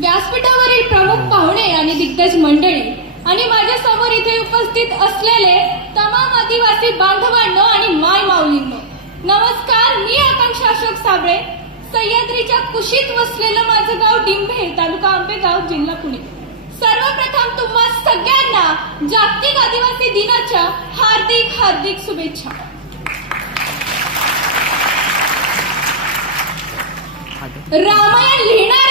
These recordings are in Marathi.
व्यासपीठावरील प्रमुख पाहुणे आणि दिग्गज मंडळी आणि माझ्या समोर इथे उपस्थित असलेले तमाम आदिवासी बांधवांनो आणि माय माऊलींनो नमस्कार मी आकांक्षा अशोक साबळे सह्याद्रीच्या कुशीत वसलेलं माझं गाव डिंभे तालुका आंबेगाव जिल्हा पुणे सर्वप्रथम तुम्हा सगळ्यांना जागतिक आदिवासी दिनाच्या हार्दिक हार्दिक शुभेच्छा रामायण लिहिणार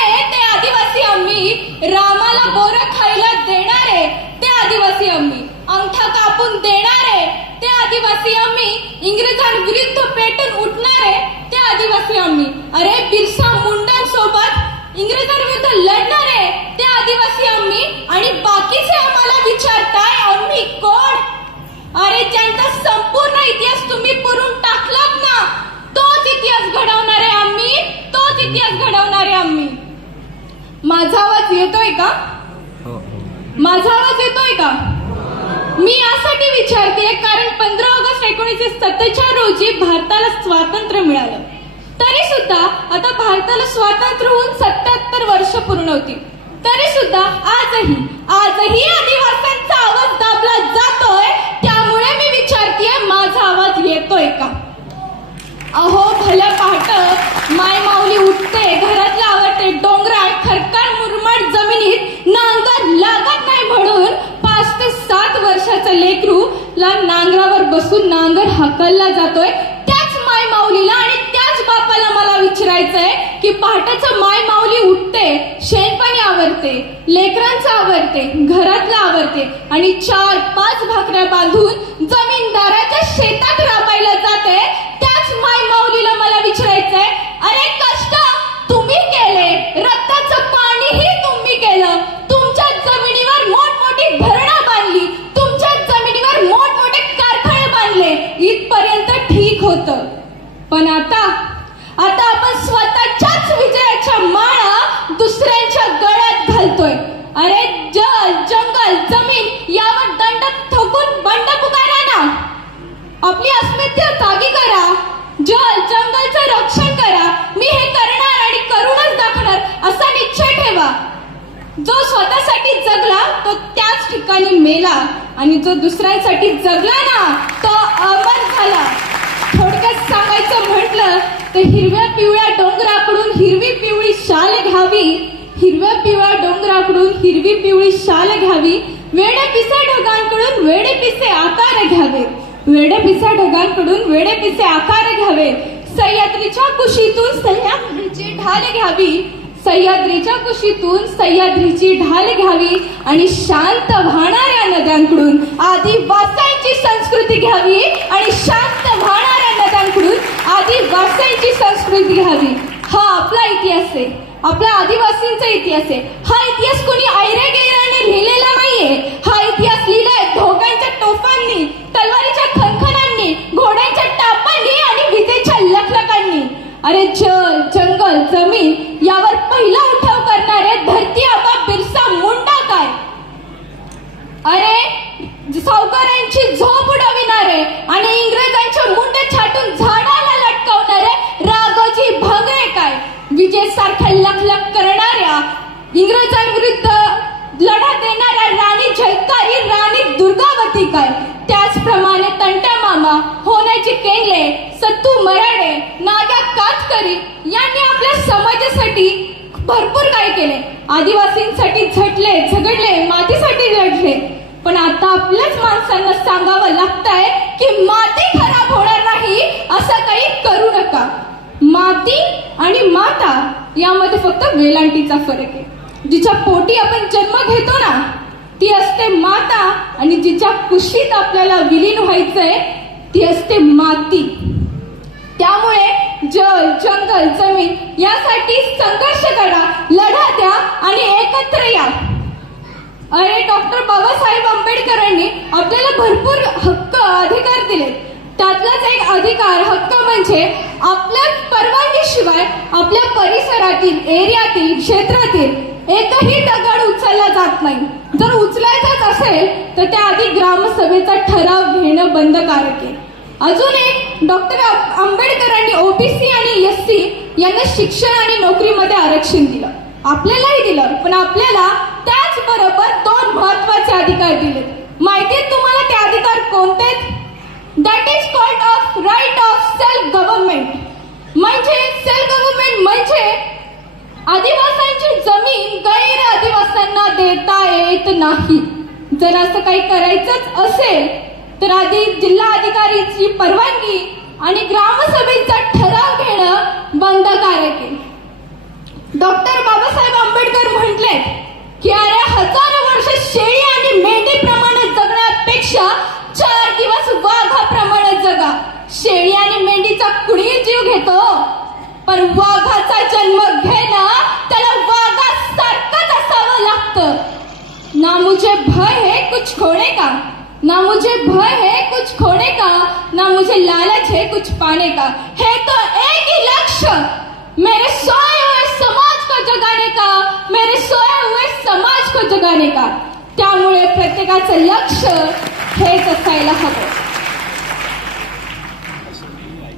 आदिवासी आम्ही रामाला बोर खायला देणार आहे ते आदिवासी आम्ही अंगठा कापून देणार आहे ते आदिवासी आम्ही इंग्रजांविरुद्ध पेटून आहे ते आदिवासी आम्ही अरे बिरसा मुंडांसोबत इंग्रजांविरुद्ध लढणार आहे ते आदिवासी आम्ही आणि बाकीचे आम्हाला विचारताय आम्ही कोण अरे ज्यांचा संपूर्ण इतिहास तुम्ही पुरून टाकलात ना तोच इतिहास घडवणार आहे आम्ही तोच इतिहास घडवणार आहे आम्ही माझा आवाज येतोय का हो, हो. माझा आवाज येतोय का मी यासाठी विचारते कारण पंधरा ऑगस्ट एकोणीसशे सत्तेचाळ रोजी भारताला स्वातंत्र्य मिळालं तरी सुद्धा आता भारताला स्वातंत्र्य होऊन सत्याहत्तर वर्ष पूर्ण होती तरी सुद्धा आजही वर्षाचं लेकरू ला नांगरावर बसून नांगर हकलला जातोय त्याच माय माऊलीला आणि त्याच बापाला मला विचारायचंय की पहाटेचं माय माऊली उठते पाणी आवरते लेकरांचं आवडते घरातलं आवरते आणि चार पाच भाकऱ्या बांधून जमीनदाराच्या शेतात राबायला जाते त्याच माय माऊलीला मला विचारायचं जागी करा जल जंगलचं रक्षण करा मी हे करणार आणि करूनच दाखवणार असा निश्चय ठेवा जो स्वतःसाठी जगला तो त्याच ठिकाणी मेला आणि जो दुसऱ्यांसाठी जगला ना तो अमर झाला थोडक्यात सांगायचं म्हटलं तर हिरव्या पिवळ्या डोंगराकडून हिरवी पिवळी शाल घ्यावी हिरव्या पिवळ्या डोंगराकडून हिरवी पिवळी शाल घ्यावी वेडे पिसे ढगांकडून वेडे पिसे आकार घ्यावे वेडे पिसे ढगांकडून वेडे पिसे आकार घ्यावे सह्याद्रीच्या कुशीतून सह्याद्रीची ढाल घ्यावी सह्याद्रीच्या कुशीतून सह्याद्रीची ढाल घ्यावी आणि शांत वाहणाऱ्या नद्यांकडून आदिवासांची संस्कृती घ्यावी आणि शांत वाहणाऱ्या नद्यांकडून आदिवासांची संस्कृती घ्यावी हा आपला इतिहास आहे आपला आदिवासींचा इतिहास आहे हा इतिहास कोणी ऐरे गेराने लिहिलेला नाहीये हा अरे जल जंगल जमीन यावर पहिला उठाव करणारे धरती आबा बिरसा मुंडा काय अरे सावकारांची झोप उडविणारे आणि इंग्रजांचे मुंडे छाटून झाडाला लटकवणारे राघोजी भगे काय विजय सारख्या लखलख करणाऱ्या इंग्रजांविरुद्ध लढा देणाऱ्या राणी जयकारी राणी दुर्गावती काय त्याचप्रमाणे तंटा मामा होण्याची केंगले सत्तू मराडे नागा कातकरी यांनी आपल्या समाजासाठी भरपूर काय केले आदिवासींसाठी झटले झगडले मातीसाठी लढले पण आता आपल्याच माणसांना सांगावं लागत की माती खराब होणार नाही असं काही करू नका माती आणि माता यामध्ये फक्त वेलांटीचा फरक आहे जिच्या पोटी आपण जन्म घेतो ना ती असते माता आणि जिच्या कुशीत आपल्याला विलीन व्हायचंय ती असते माती त्यामुळे जल जंगल जमीन यासाठी संघर्ष करा लढा द्या आणि एकत्र या अरे डॉक्टर बाबासाहेब आंबेडकरांनी आपल्याला भरपूर हक्क अधिकार दिले त्यातलाच एक अधिकार हक्क म्हणजे आपल्या परवानगीशिवाय आपल्या परिसरातील एरियातील क्षेत्रातील एकही दगड उचलला जात नाही जर उचलायचाच असेल तर त्या त्याआधी ग्रामसभेचा ठराव घेणं बंधकारक आहे अजून एक डॉक्टर आंबेडकरांनी ओबीसी आणि एस सी यांना शिक्षण आणि नोकरीमध्ये आरक्षण दिलं आपल्यालाही दिलं पण आपल्याला त्याचबरोबर दोन महत्वाचे अधिकार दिले माहिती तुम्हाला ते अधिकार कोणते that is called of right of self government म्हणजे सेल्फ गव्हर्नमेंट म्हणजे आदिवासांची जमीन गैर आदिवासांना देता येत नाही जर असं काही करायचंच असेल तर आधी जिल्हा अधिकारीची परवानगी आणि ग्रामसभेचा ठराव घेणं बंधकारक आहे डॉक्टर बाबासाहेब आंबेडकर म्हटले की अरे हजारो वर्ष शेळी आणि मेंढी प्रमाणे जगण्यापेक्षा चार दिवस वाघाप्रमाणे जगा शेळी आणि मेंढीचा कुणी जीव घेतो पण वाघाचा जन्म घेणं त्याला वाघासारखंच असावं लागतं ना मुझे भय है कुछ खोने का ना मुझे भय है कुछ खोने का ना मुझे लालच है कुछ पाने का है तो एक ही लक्ष्य मेरे सोए हुए समाज को जगाने का मेरे सोए हुए समाज को जगाने का त्यामुळे प्रत्येकाचं लक्ष हेच असायला हवं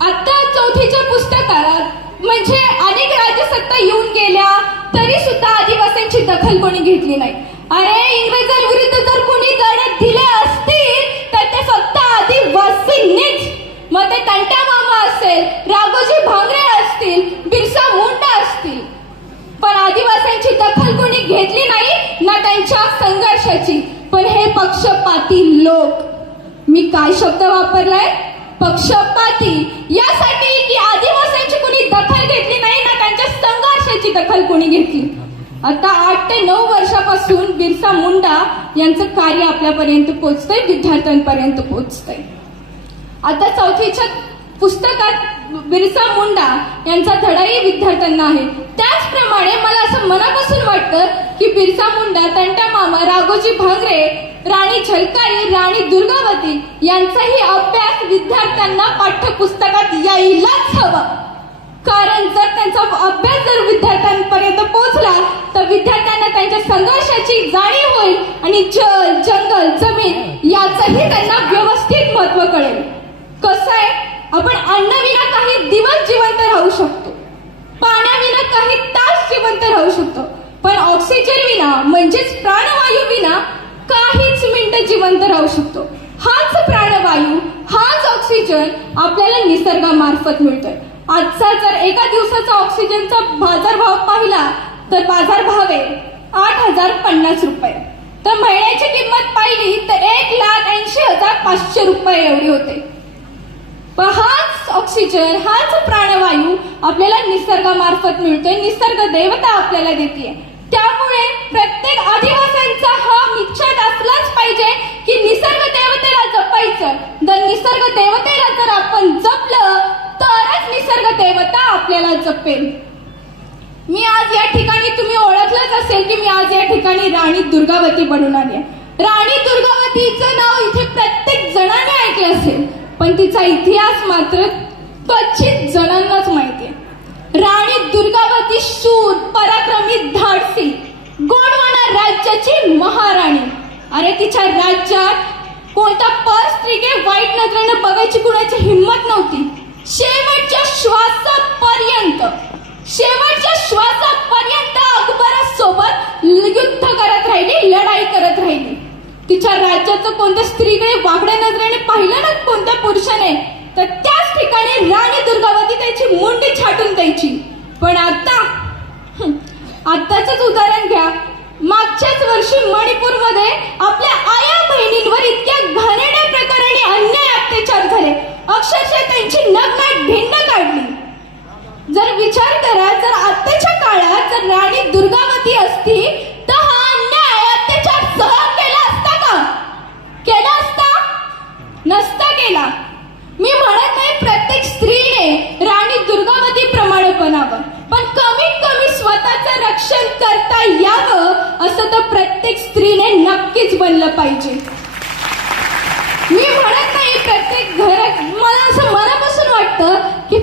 आता चौथीच्या पुस्तकात म्हणजे अनेक राज्यसत्ता येऊन गेल्या तरी सुद्धा आदिवासींची दखल कोणी घेतली नाही अरे इंग्रजांविरुद्ध जर कोणी लढत दिले असतील तर ते फक्त आदिवासींनीच मग ते तंटा मामा असेल राघोजी भांगरे असतील बिरसा मुंडा असतील पण आदिवासींची दखल कोणी घेतली नाही ना त्यांच्या संघर्षाची पण हे पक्षपाती लोक मी काय शब्द वापरलाय पक्षपाती यासाठी की आदिवासींची याची दखल कोणी घेतली आता आठ ते नऊ वर्षापासून बिरसा मुंडा यांचं कार्य आपल्यापर्यंत पोहोचतंय विद्यार्थ्यांपर्यंत पोहोचतंय आता चौथीच्या पुस्तकात बिरसा मुंडा यांचा धडाही विद्यार्थ्यांना आहे त्याचप्रमाणे मला असं मनापासून वाटतं की बिरसा मुंडा तंटा मामा राघोजी भांगरे राणी झलकारी राणी दुर्गावती यांचाही अभ्यास विद्यार्थ्यांना पाठ्यपुस्तकात यायलाच हवा कारण जर त्यांचा अभ्यास जर विद्यार्थ्यांपर्यंत पोहोचला तर विद्यार्थ्यांना त्यांच्या संघर्षाची जाणीव होईल आणि जल जंगल जमीन याचही त्यांना व्यवस्थित महत्व कळेल कसं आहे आपण अन्नविना काही दिवस जिवंत राहू शकतो पाण्याविना काही तास जिवंत राहू शकतो पण ऑक्सिजन विना म्हणजेच प्राणवायू विना काहीच मिनिट जिवंत राहू शकतो हाच प्राणवायू हाच ऑक्सिजन आपल्याला निसर्गामार्फत मिळतोय आजचा जर एका दिवसाचा ऑक्सिजनचा बाजारभाव पाहिला तर बाजारभाव आहे आठ हजार पन्नास रुपये तर महिन्याची किंमत पाहिली तर एक लाख ऐंशी हजार पाचशे रुपये एवढी होते पण हाच ऑक्सिजन हाच प्राणवायू आपल्याला निसर्गामार्फत मिळतोय निसर्ग देवता आपल्याला देते त्यामुळे प्रत्येक आदिवासींचा हा निश्चित असलाच पाहिजे की निसर्ग देवतेला जपायचं जर निसर्ग देवतेला जर आपण जपलं दैवता आपल्याला जपेल मी आज या ठिकाणी तुम्ही ओळखलंच असेल की मी आज या ठिकाणी राणी दुर्गावती बनून आली आहे राणी दुर्गावतीचं नाव इथे प्रत्येक जणांनी ऐकलं असेल पण तिचा इतिहास मात्र क्वचित जणांनाच माहिती आहे राणी दुर्गावती शूर पराक्रमी धाडसी गोडवाना राज्याची महाराणी अरे तिच्या राज्यात कोणता पर स्त्री वाईट नजरेनं बघायची कुणाची हिंमत नव्हती शेवटच्या श्वासापर्यंत शेवटच्या श्वासापर्यंत अकबरासोबत युद्ध करत राहिली लढाई करत राहिली तिच्या राज्याचं कोणत्या स्त्रीकडे वागड्या नजरेने पाहिलं ना कोणत्या पुरुषाने तर त्याच ठिकाणी राणी दुर्गावती त्याची मुंडी छाटून द्यायची पण आता आत्ताच उदाहरण घ्या मागच्याच वर्षी मणिपूरमध्ये आपल्या आया बहिणींवर इतक्या बनलं पाहिजे मी म्हणत नाही प्रत्येक घरात मला असं मनापासून वाटतं की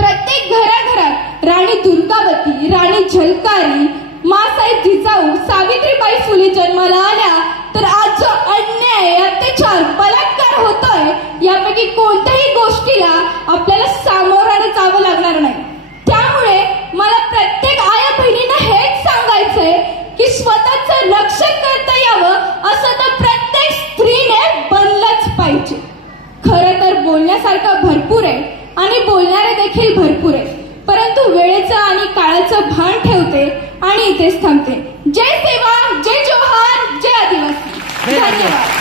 प्रत्येक घराघरात राणी दुर्गावती राणी झलकारी मासाहेब जिजाऊ सावित्रीबाई फुले जन्माला आल्या तर आज जो अन्याय अत्याचार बलात्कार होतोय यापैकी कोणत्याही गोष्टीला आपल्याला सामोरं जावं लागणार नाही लक्ष करता यावं असं तर प्रत्येक स्त्रीने बनलंच पाहिजे खरं तर बोलण्यासारखं भरपूर आहे आणि बोलणारे देखील भरपूर आहे परंतु वेळेचं आणि काळाचं भान ठेवते आणि इथेच थांबते जय सेवा जय जोहार जय आदिवासी धन्यवाद